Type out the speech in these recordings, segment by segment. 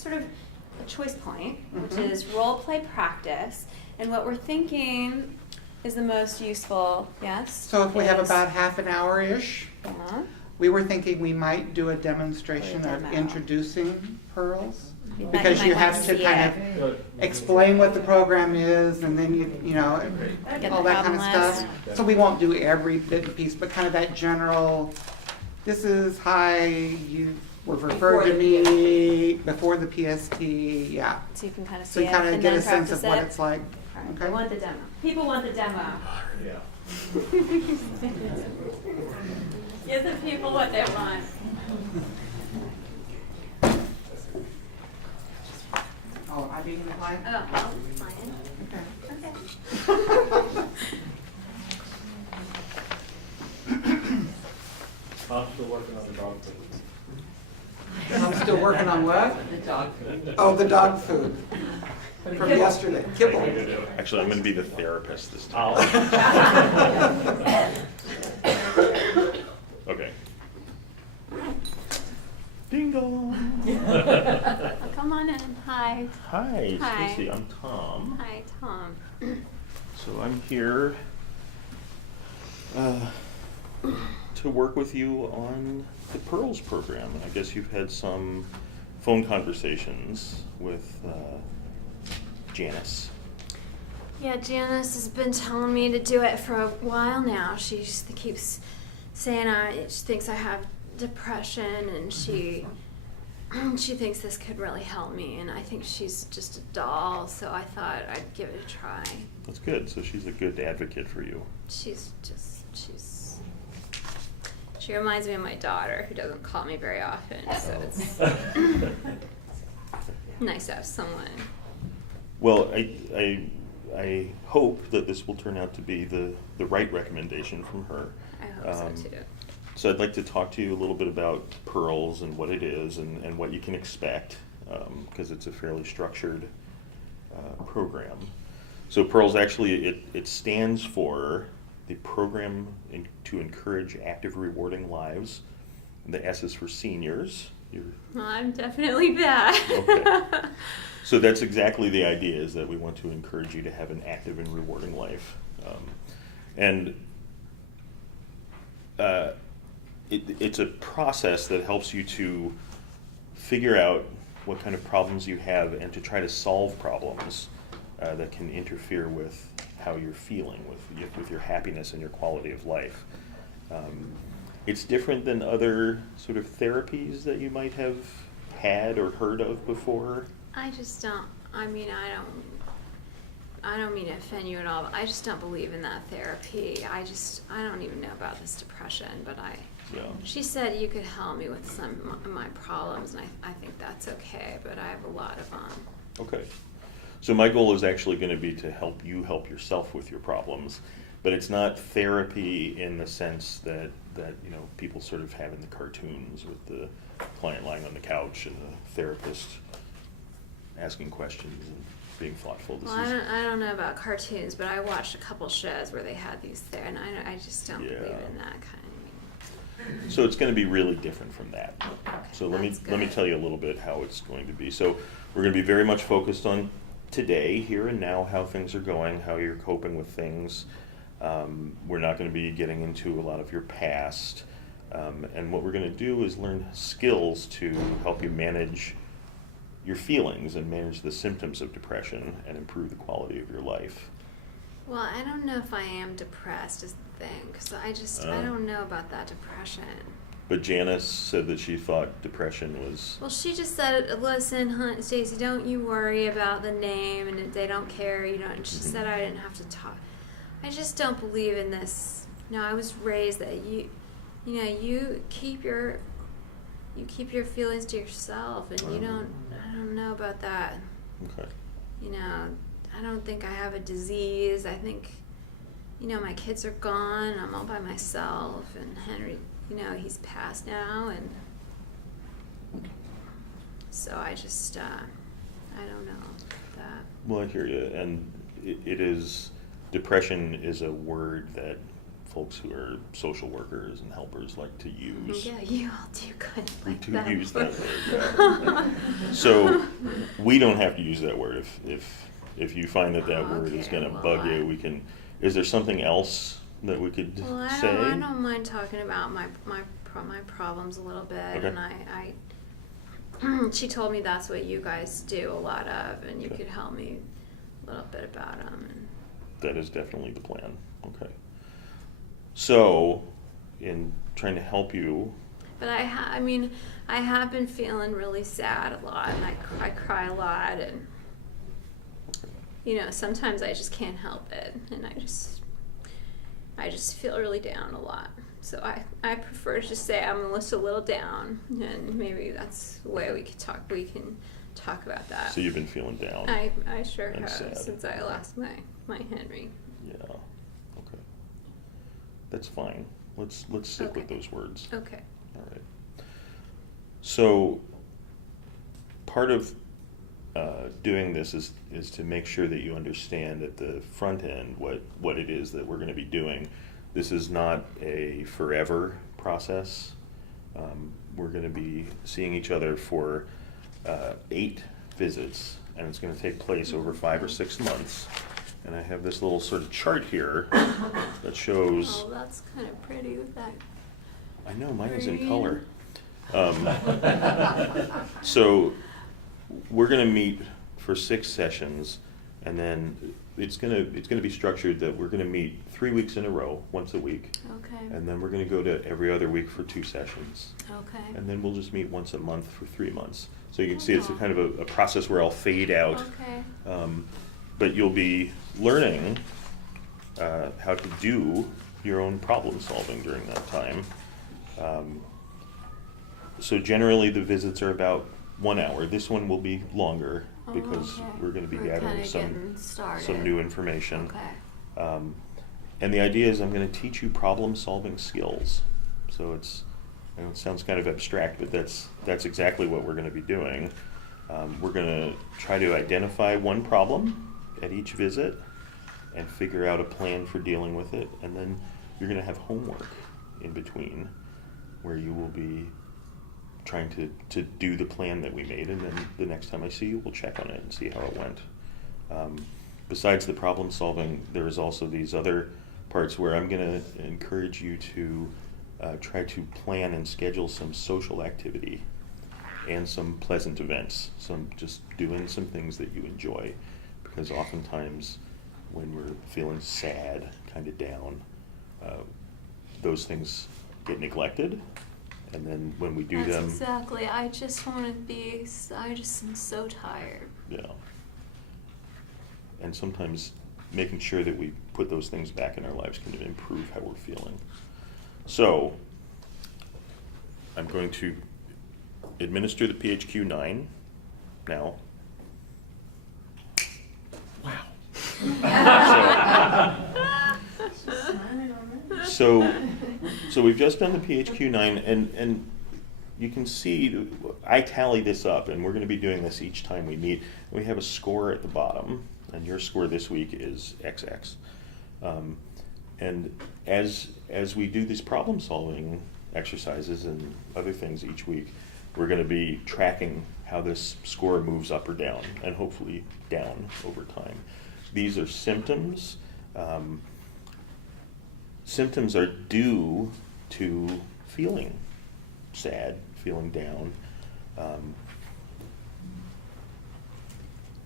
sort of a choice point, which Mhm. is role play practice. And what we're thinking is the most useful, yes? So if we have is- about half an hour-ish, Yeah. we were thinking we might do a demonstration Do a of demo. introducing pearls. You might- Because you you might have want to see kind it. of explain what the program is, and then you know, Get all the that kind of problem stuff. list. So we won't do every bit and piece, but kind of that general, this is, hi, you were referred to me before the PST, yeah. So you can kind of So see you it kind of and get then a sense of practice what it. it's like. All right, Okay. they want the demo. People want the demo. Yeah. Give the people what they want. Oh, I being the client? Oh, well, fine. Okay. Okay. I'm still working on the dog food. I'm still working on what? The dog food. Oh, the dog food from yesterday, kibble. Actually, I'm going to be the therapist this time. Okay. Ding dong. Come on in. Hi. Hi, Hi. Stacy. I'm Tom. Hi, Tom. So I'm here to work with you on the Pearls program. I guess you've had some phone conversations with Janice. Yeah, Janice has been telling me to do it for a while now. She just keeps saying she thinks I have depression, and she thinks this could really help me. And I think she's just a doll, so I thought I'd give it a try. That's good. So she's a good advocate for you. She reminds me of my daughter, who doesn't call me very often, so it's nice to have someone. Well, I hope that this will turn out to be the right recommendation from her. I hope so too. So I'd like to talk to you a little bit about Pearls and what it is and what you can expect, because it's a fairly structured program. So Pearls actually, it stands for the Program to Encourage Active Rewarding Lives. And the S is for seniors. Well, I'm definitely that. Okay. So that's exactly the idea, is that we want to encourage you to have an active and rewarding life. It's a process that helps you to figure out what kind of problems you have and to try to solve problems that can interfere with how you're feeling, with your happiness and your quality of life. It's different than other sort of therapies that you might have had or heard of before. I don't mean to offend you at all, but I just don't believe in that therapy. I don't even know about this depression, but Yeah. she said you could help me with some of my problems, and I think that's okay, but I have a lot of them. Okay. So my goal is actually going to be to help you help yourself with your problems, but it's not therapy in the sense that people sort of have in the cartoons, with the client lying on the couch and the therapist asking questions and being thoughtful. Well, I don't know about cartoons, but I watched a couple shows where they had these there, and I just don't believe in that kind of. So it's going to be really different from that. Okay, So let me that's tell you a little bit how it's going to be. So we're going to be very much focused on today, here and now, how things are going, how you're coping with things. We're not going to be getting into a lot of your past. And what we're going to do is learn skills to help you manage your feelings and manage the symptoms of depression and improve the quality of your life. Well, I don't know if I am depressed is the thing, because I don't know about that depression. But Janice said that she thought depression was... Well, she just said, listen, Stacey, don't you worry about the name, and if they don't care, and she said I didn't have to talk. I just don't believe in this. I was raised that you keep your feelings to yourself, and I don't know about that. Okay. I don't think I have a disease. I think, my kids are gone. I'm all by myself, and Henry, he's passed now, and so I just, I don't know that. Well, I hear you, and depression is a word that folks who are social workers and helpers like to use. Yeah, you all do kind of We like do that. use that word. Yeah. So we don't have to use that word. If you find that word is Okay, going to well, bug you, we can. Is there something else that we could Well, say? I don't mind talking about my problems a little bit, Okay. and I she told me that's what you guys do a lot of, and you Okay. could help me a little bit about them. And That is definitely the plan. Okay. So, in trying to help you, but I mean, I have been feeling really sad a lot, and I cry a lot, and you know, sometimes I just can't help it, and I just feel really down a lot. So I prefer to just say I'm just a little down, and maybe that's the way we can talk about that. so you've been feeling down. I sure And have sad. since I lost my Henry. Yeah. Okay. That's fine. Let's stick with Okay. those words. Okay. All right. So, part of doing this is to make sure that you understand at the front end what it is that we're going to be doing. This is not a forever process. We're going to be seeing each other for 8 visits, and it's going to take place over 5 or 6 months. And I have this little sort of chart here that shows. Oh, that's kind of pretty with that. I know, mine is in green. color. So we're going to meet for 6 sessions, and then it's going to be structured that we're going to meet 3 weeks in a row, once a week, Okay. and then we're going to go to every other week for 2 sessions, Okay. and then we'll just meet once a month for 3 months. So you can see it's a Oh. kind of a process where I'll fade out. Okay. But you'll be learning how to do your own problem solving during that time. So generally the visits are about 1 hour. This one will be longer because Oh, okay. we're going to be We're gathering kinda getting started. some new information. Okay. And the idea is I'm going to teach you problem solving skills. So it sounds kind of abstract, but that's exactly what we're going to be doing. We're going to try to identify one problem at each visit and figure out a plan for dealing with it, and then you're going to have homework in between where you will be trying to do the plan that we made, and then the next time I see you, we'll check on it and see how it went. Besides the problem solving, there's also these other parts where I'm going to encourage you to try to plan and schedule some social activity and some pleasant events, just doing some things that you enjoy, because oftentimes when we're feeling sad, kind of down, those things get neglected, and then when we do That's them, exactly. I just want to be. I just am so tired. yeah. And sometimes making sure that we put those things back in our lives can improve how we're feeling. So, I'm going to administer the PHQ-9 now. So we've just done the PHQ-9, and you can see, I tally this up, and we're going to be doing this each time we meet. We have a score at the bottom, and your score this week is XX. And as we do these problem-solving exercises and other things each week, we're going to be tracking how this score moves up or down, and hopefully down over time. These are symptoms. Symptoms are due to feeling sad, feeling down.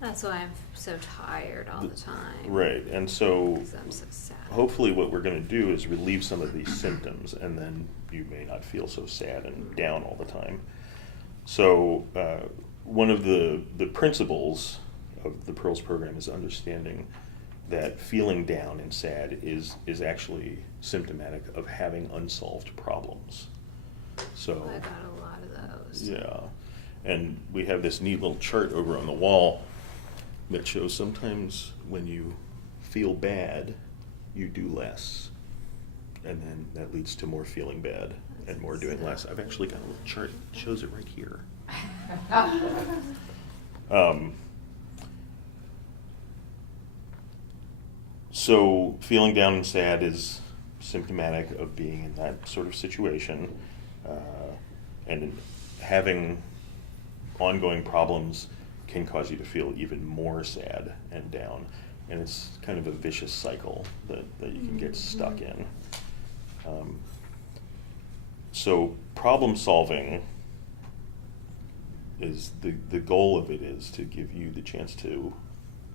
That's why I'm so tired all the time. Right, and so Because I'm so sad. hopefully what we're going to do is relieve some of these symptoms, and then you may not feel so sad and down all the time. So one of the principles of the Pearls program is understanding that feeling down and sad is actually symptomatic of having unsolved problems. So I got a lot of those. yeah, and we have this neat little chart over on the wall that shows sometimes when you feel bad, you do less, and then that leads to more feeling bad and more doing less. I've actually got a little chart that shows it right here. So feeling down and sad is symptomatic of being in that sort of situation, and having ongoing problems can cause you to feel even more sad and down, and it's kind of a vicious cycle that you can get stuck in. So problem solving is the goal of it is to give you the chance to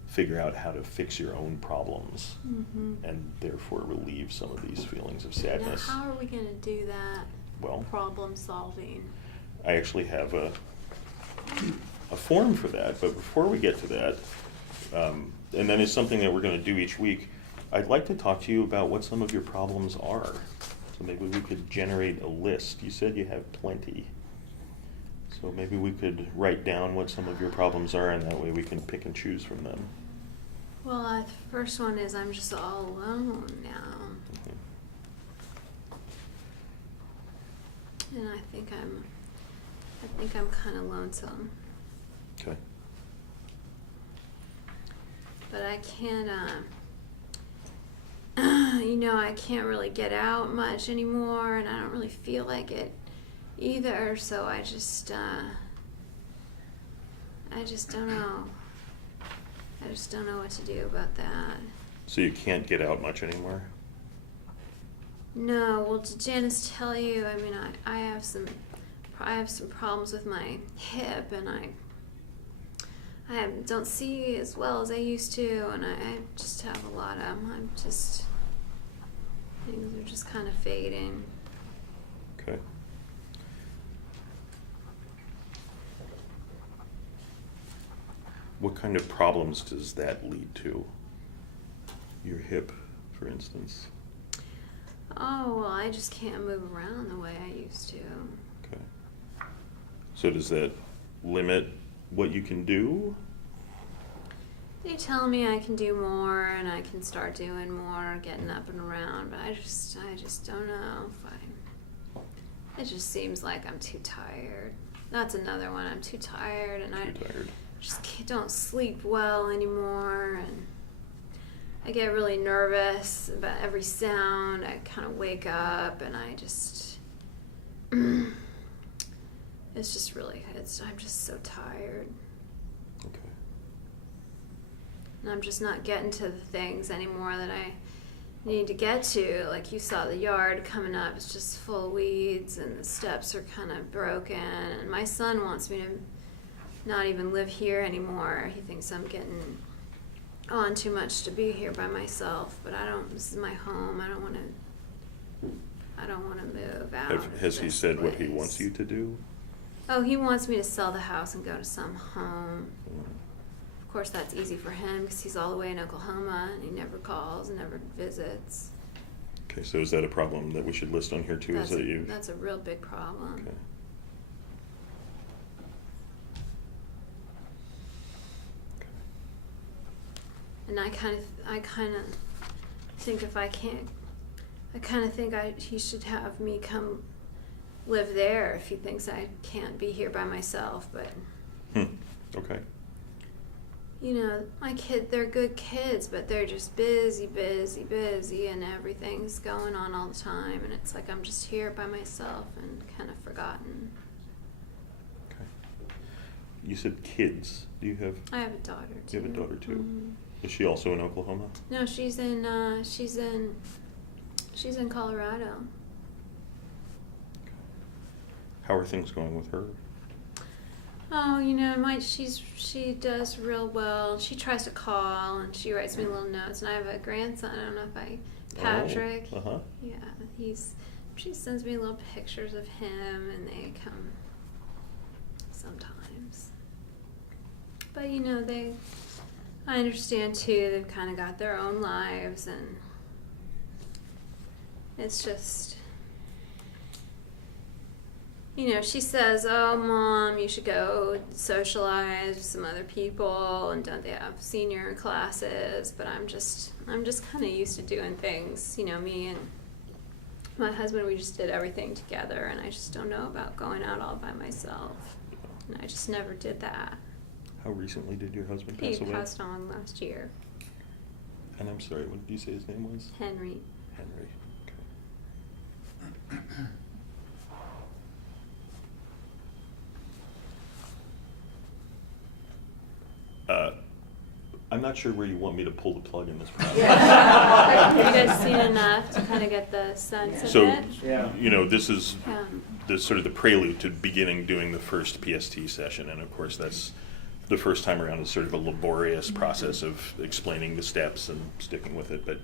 figure out how to fix your own problems, and therefore relieve some of these feelings of sadness. Now, how are we going to do that? Well, Problem solving. I actually have a form for that, but before we get to that, and then it's something that we're going to do each week, I'd like to talk to you about what some of your problems are. So maybe we could generate a list. You said you have plenty. So maybe we could write down what some of your problems are, and that way we can pick and choose from them. Well, the first one is I'm just all alone now. And I think I'm kind of lonesome. Okay. But I can't, I can't really get out much anymore, and I don't really feel like it either, so I just don't know. I just don't know what to do about that. So you can't get out much anymore? No, well, did Janice tell you? I mean, I have some problems with my hip, and I don't see as well as I used to, and I just have a lot of them. Things are just kind of fading. Okay. What kind of problems does that lead to? Your hip, for instance. Oh, well, I just can't move around the way I used to. Okay. So does that limit what you can do? They tell me I can do more, and I can start doing more, getting up and around, but I just don't know if it just seems like I'm too tired. That's another one. I'm too tired, and Too tired. don't sleep well anymore, and I get really nervous about every sound. I kind of wake up, and I'm just so tired. Okay. And I'm just not getting to the things anymore that I need to get to. Like you saw the yard coming up, it's just full of weeds, and the steps are kind of broken, and my son wants me to not even live here anymore. He thinks I'm getting on too much to be here by myself, but this is my home. I don't want to move out. Has he said what he place. wants you to do? Oh, he wants me to sell the house and go to some home. Of course, that's easy for him because he's all the way in Oklahoma, and he never calls, never visits. Okay, so is that a problem that we should list on here too? That's a real big problem. Okay. And I kind of think he should have me come live there if he thinks I can't be here by myself. But Okay. My they're good kids, but they're just busy, and everything's going on all the time, and it's like I'm just here by myself and kind of forgotten. Okay. You said kids. Do you have? I have a daughter too. You have a daughter too. Mm-hmm. Is she also in Oklahoma? No, she's in Colorado. How are things going with her? Oh, she does real well. She tries to call, and she writes me little notes. And I have a grandson. I don't know if Patrick. Oh, uh-huh. Yeah, she sends me little pictures of him, and they come sometimes. But I understand too. They've kind of got their own lives, and it's just. She says, "Oh, Mom, you should go socialize with some other people, and don't they have senior classes?" But I'm just kind of used to doing things. Me and my husband, we just did everything together, and I just don't know about going out all by myself. And I just never did that. How recently did your husband pass away? He passed on last year. And I'm sorry, what did you say his name was? Henry. Henry. Okay. I'm not sure where you want me to pull the plug in this process. Have you guys seen enough to kind of get the sense of So, it? Yeah. you know, this is Um, the sort of the prelude to beginning doing the first PST session, and of course that's the first time around is sort of a laborious process of explaining the steps and sticking with it. But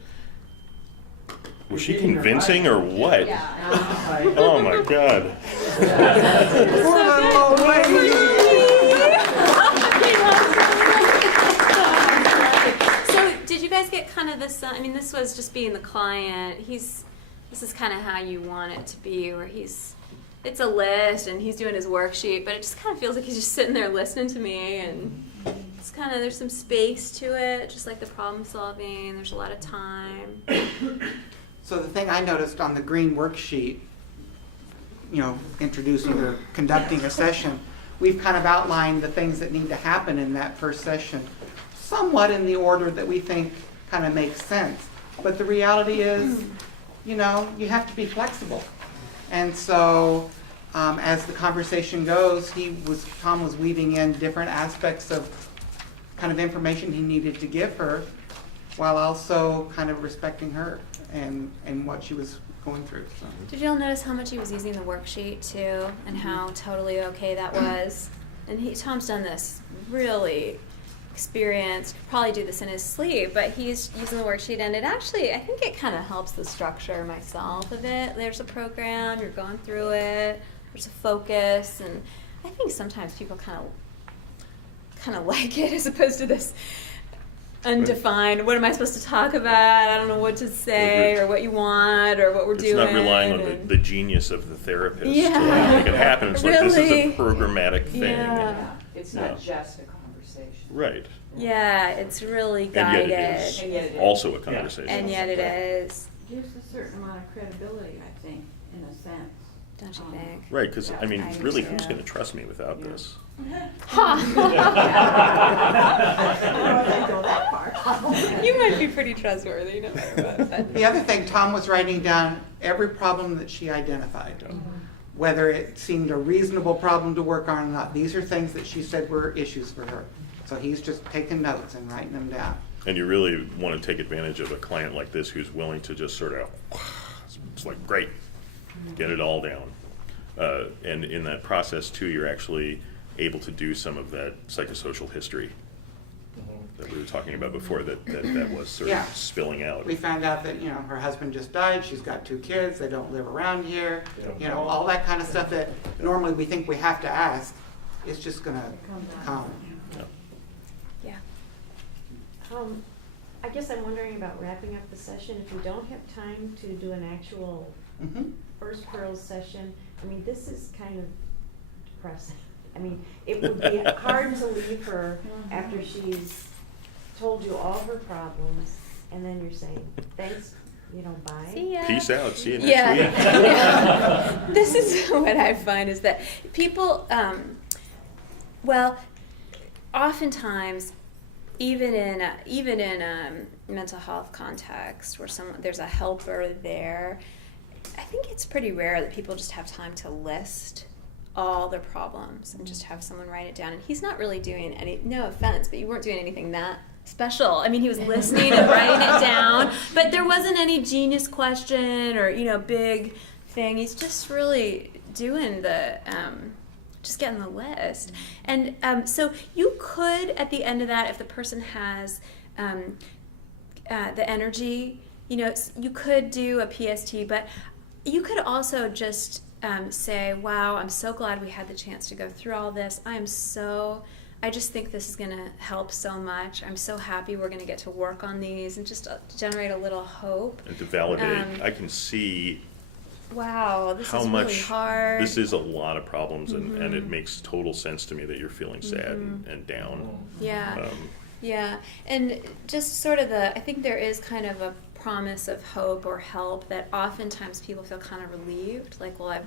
was she convincing or what? Oh my God! Poor little old lady. So, did you guys get kind of this? I mean, this was just being the client. This is kind of how you want it to be, where it's a list and he's doing his worksheet, but it just kind of feels like he's just sitting there listening to me, and it's kind of, there's some space to it, just like the problem solving. There's a lot of time. So the thing I noticed on the green worksheet, you know, introducing or conducting a session, we've kind of outlined the things that need to happen in that first session, somewhat in the order that we think kind of makes sense. But the reality is, you know, you have to be flexible. And so as the conversation goes, Tom was weaving in different aspects of kind of information he needed to give her, while also kind of respecting her and what she was going through. So. Did you all notice how much he was using the worksheet too, and how totally okay that was? And Tom's done this really experienced, could probably do this in his sleep, but he's using the worksheet, and it actually, I think it kind of helps the structure myself of it. There's a program, you're going through it, there's a focus, and I think sometimes people kind of like it as opposed to this undefined, what am I supposed to talk about? I don't know what to say, or what you want, or what we're doing. It's not relying on the genius of the therapist to Yeah. make it happen. It's like, this is Really? a programmatic thing. Yeah. It's not Yeah. just a conversation. Right. Yeah, it's really And yet guided. it is And yet it is. also a conversation. And yet it is. Gives a certain amount of credibility, I think, in a sense. Don't you think? Right, because, I mean, I do really, too. who's going to trust me without this? You might be pretty trustworthy, no matter what. But. The other thing, Tom was writing down every problem that she identified, whether it seemed a reasonable problem to work on or not. These are things that she said were issues for her. So he's just taking notes and writing them down. And you really want to take advantage of a client like this who's willing to just sort of, it's like, great, get it all down. And in that process, too, you're actually able to do some of that psychosocial history that we were talking about before that was sort Yeah. of spilling out. We found out that, you know, her husband just died, she's got 2 kids, they don't live around here, you know, all that kind of stuff that normally we think we have to ask, is just gonna come. Yeah. I guess I'm wondering about wrapping up the session. If we don't have time to do an actual Mhm. first pearls session, I mean, this is kind of depressing. I mean, it would be hard to leave her after she's told you all her problems, and then you're saying, thanks, you know, bye. See ya. Peace out. See you next Yeah. week. Yeah. This is what I find is that people, well, oftentimes, even in mental health context where there's a helper there, I think it's pretty rare that people just have time to list all their problems and just have someone write it down. And he's not really doing any, no offense, but you weren't doing anything that special. I mean, he was listening and writing it down, but there wasn't any genius question or, you know, big thing. He's just really doing the, just getting the list. And so you could, at the end of that, if the person has the energy, you know, you could do a PST, but you could also just say, wow, I'm so glad we had the chance to go through all this. I just think this is going to help so much. I'm so happy we're going to get to work on these and just generate a little hope. And to validate, I can see Wow, this how is much really hard. this is a lot of problems, and it makes total sense to me that you're feeling sad and down. Yeah. Um, Yeah, and just sort of I think there is kind of a promise of hope or help that oftentimes people feel kind of relieved, like, well, I've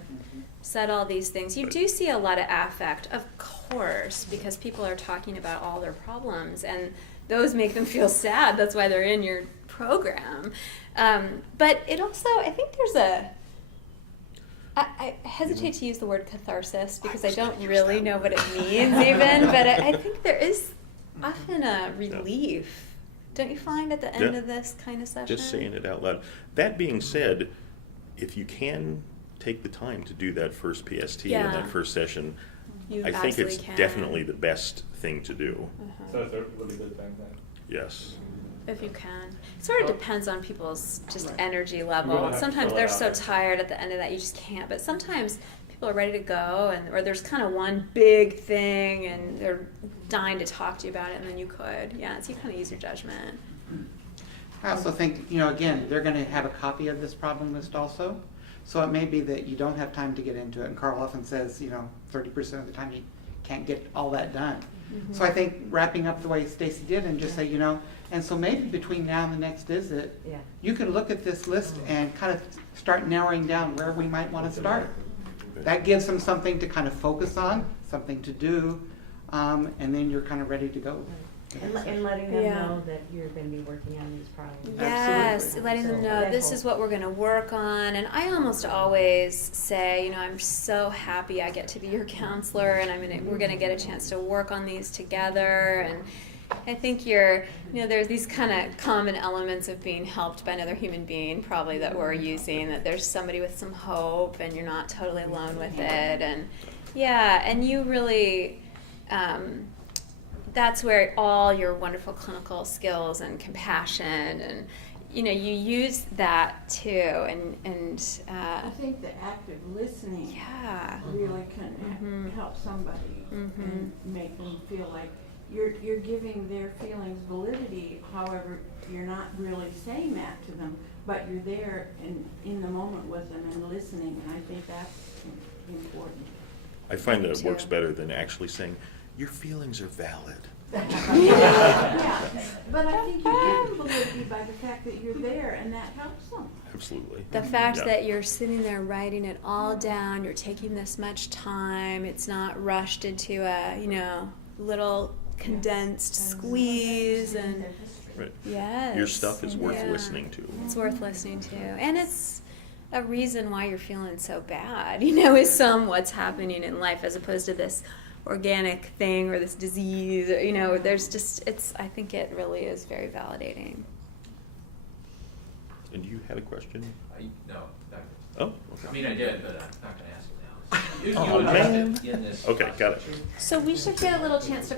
said all these things. You do see a lot of affect, of course, because people are talking about all their problems, and those make them feel sad. That's why they're in your program. But it also, I think there's I hesitate to use the word catharsis because I don't really know what it means even, but I think there is often a relief. Don't you find at the end Yeah. of this kind of session? Just saying it out loud. That being said, if you can take the time to do that first PST in Yeah. that first session, You I think it's absolutely can. definitely the best thing to do. Uh-huh. So it's a really good thing then. Yes. If you can. It sort of depends on people's just energy level. gonna have to Sometimes fill they're it so out. tired at the end of that you just can't. But sometimes people are ready to go, and or there's kind of one big thing, and they're dying to talk to you about it, and then you could. Yeah, so you kind of use your judgment. I also think, again, they're gonna have a copy of this problem list also. So it may be that you don't have time to get into it, and Carl often says, 30% of the time you can't get all that done. Mm-hmm. So I think wrapping up the way Stacy did and just say, and so maybe between now and the next visit, Yeah. you can look at this list and kind of start narrowing down where we might want to start. That gives them something to kind of focus on, something to do, and then you're kind of ready to go. And letting them Yeah. know that you're gonna be working on these problems. Yes, Absolutely. letting them So know that this whole- is what we're going to work on. And I almost always say, I'm so happy I get to be your counselor, and we're going to get a chance to work on these together. And I think there's these kind of common elements of being helped by another human being, probably that we're using. That there's somebody with some hope, and you're not totally alone with it. And yeah, and you really. That's where all your wonderful clinical skills and compassion and you use that too and I think the active listening yeah really can Mhm. help somebody Mhm. and make them feel like you're giving their feelings validity. However, you're not really saying that to them, but you're there and in the moment with them and listening. And I think that's important. I find that Me it works too. better than actually saying, your feelings are valid. Yeah, but I think you give them validity by the fact that you're there, and that helps them. Absolutely. the fact Yeah. that you're sitting there writing it all down, you're taking this much time, it's not rushed into a little condensed squeeze and Right. yes Your stuff is worth yeah. listening to. It's worth listening to. And it's a reason why you're feeling so bad, is what's happening in life as opposed to this organic thing or this disease, or, there's just, I think it really is very validating. And you had a question? No, not, Oh, I okay. mean, I did, but I'm not gonna ask it now. You Oh, addressed man. it in this. Okay, got it. So we should get a little chance to